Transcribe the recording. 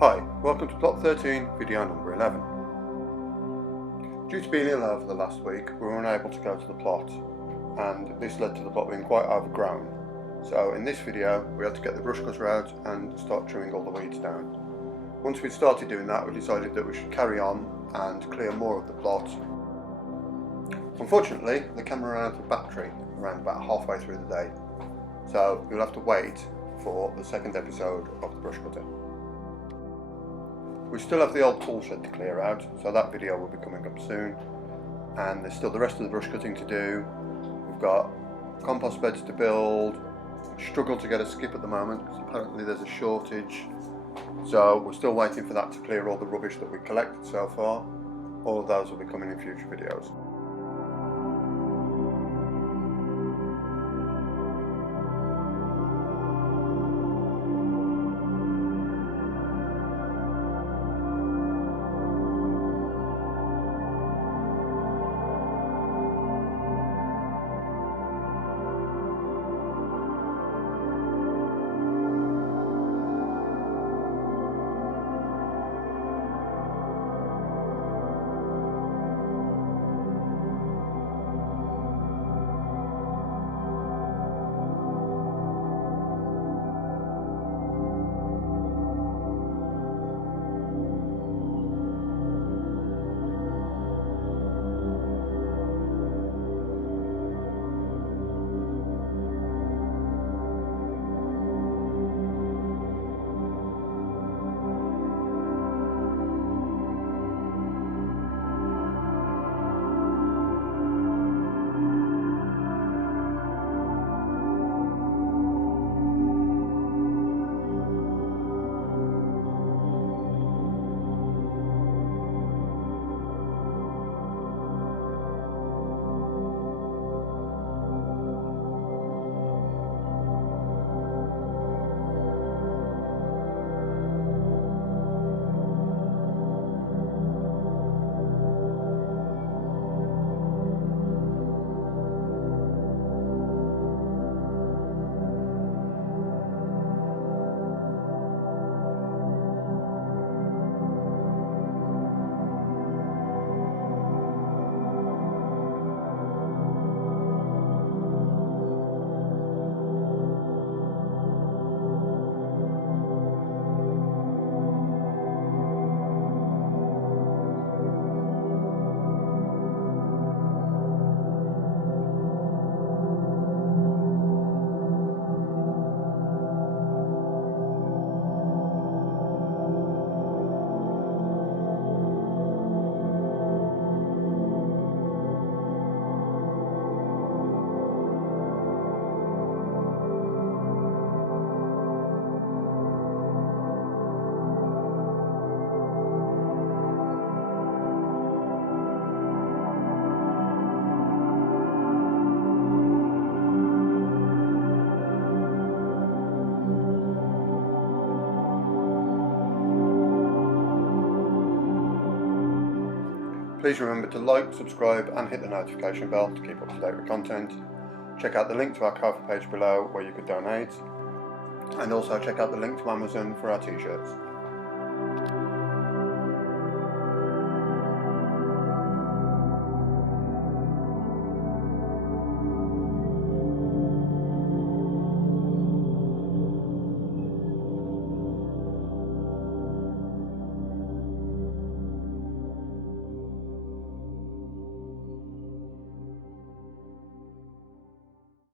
Hi, welcome to Plot 13, video number 11. Due to being ill over the last week, we were unable to go to the plot, and this led to the plot being quite overgrown. So in this video, we had to get the brush cutter out and start trimming all the weeds down. Once we'd started doing that, we decided that we should carry on and clear more of the plot. Unfortunately, the camera ran out of battery around about halfway through the day, so you'll have to wait for the second episode of the brush cutter. We still have the old tool shed to clear out, so that video will be coming up soon, and there's still the rest of the brush cutting to do. We've got compost beds to build. We struggle to get a skip at the moment because apparently there's a shortage, so we're still waiting for that to clear all the rubbish that we collected so far. All of those will be coming in future videos. Please remember to like, subscribe and hit the notification bell to keep up to date with content. Check out the link to our Ko-fi page below where you could donate, and also check out the link to Amazon for our t-shirts.